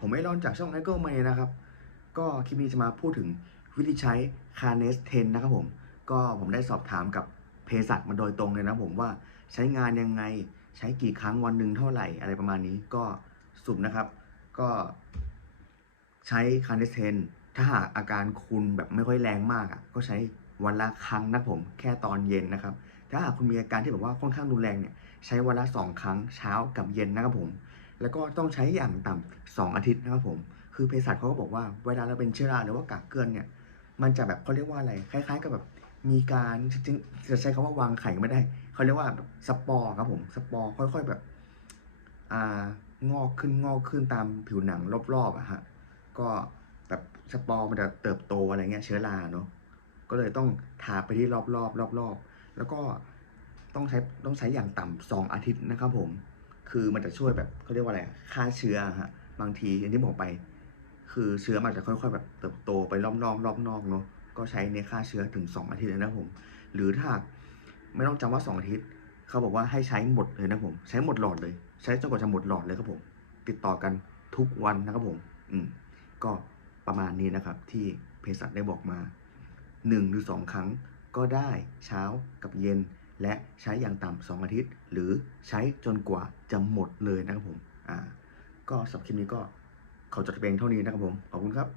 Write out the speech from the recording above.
ผมไม่ร้อนจากช่องไอเกิลเมย์นะครับ ก็คลิปนี้จะมาพูดถึงวิธีใช้คาเนสเทนนะครับผม ก็ผมได้สอบถามกับเภสัชมาโดยตรงเลยนะผมว่าใช้งานยังไงใช้กี่ครั้งวันหนึ่งเท่าไหร่อะไรประมาณนี้ก็สุ่มนะครับ ก็ใช้คาเนสเทนถ้าหากอาการคุณแบบไม่ค่อยแรงมากอะก็ใช้วันละครั้งนะผมแค่ตอนเย็นนะครับ ถ้าหากคุณมีอาการที่แบบว่าค่อนข้างรุนแรงเนี่ยใช้วันละสองครั้งเช้ากับเย็นนะครับผม แล้วก็ต้องใช้อย่างต่ำสองอาทิตย์นะครับผม คือเภสัชเขาก็บอกว่าเวลาเราเป็นเชื้อราหรือว่ากากเกลือนเนี่ย มันจะแบบเขาเรียกว่าอะไร คล้าย ๆ กับแบบมีการจริงๆจะใช้คำว่าวางไข่ไม่ได้ เขาเรียกว่าแบบสปอร์ครับผม สปอร์ค่อย ๆแบบอ่างอกขึ้นงอกขึ้นตามผิวหนังรอบๆอะฮะ ก็แบบสปอร์มันจะเติบโตอะไรเงี้ยเชื้อราเนาะ ก็เลยต้องทาไปที่รอบๆรอบๆแล้วก็ต้องใช้ต้องใช้อย่างต่ำสองอาทิตย์นะครับผม คือมันจะช่วยแบบเขาเรียกว่าอะไรฆ่าเชื้อฮะบางทีอย่างที่บอกไป คือเชื้อมันจะค่อยๆแบบเติบโตไปรอบนอกรอบนอกเนาะก็ใช้ในฆ่าเชื้อถึง 2 อาทิตย์เลยนะผม หรือถ้าไม่ต้องจำว่า 2 อาทิตย์ เขาบอกว่าให้ใช้หมดเลยนะผม ใช้หมดหลอดเลย ใช้จนกว่าจะหมดหลอดเลยครับผม ติดต่อกันทุกวันนะครับผม อืม ก็ประมาณนี้นะครับ ที่เภสัชได้บอกมา1หรือ2 ครั้งก็ได้เช้ากับเย็น และใช้อย่างต่ำสองอาทิตย์ หรือใช้จนกว่าจะหมดเลยนะครับผมอ่าก็สำหรับคลิปนี้ก็ขอจดทะเบียนเท่านี้นะครับผม ขอบคุณครับ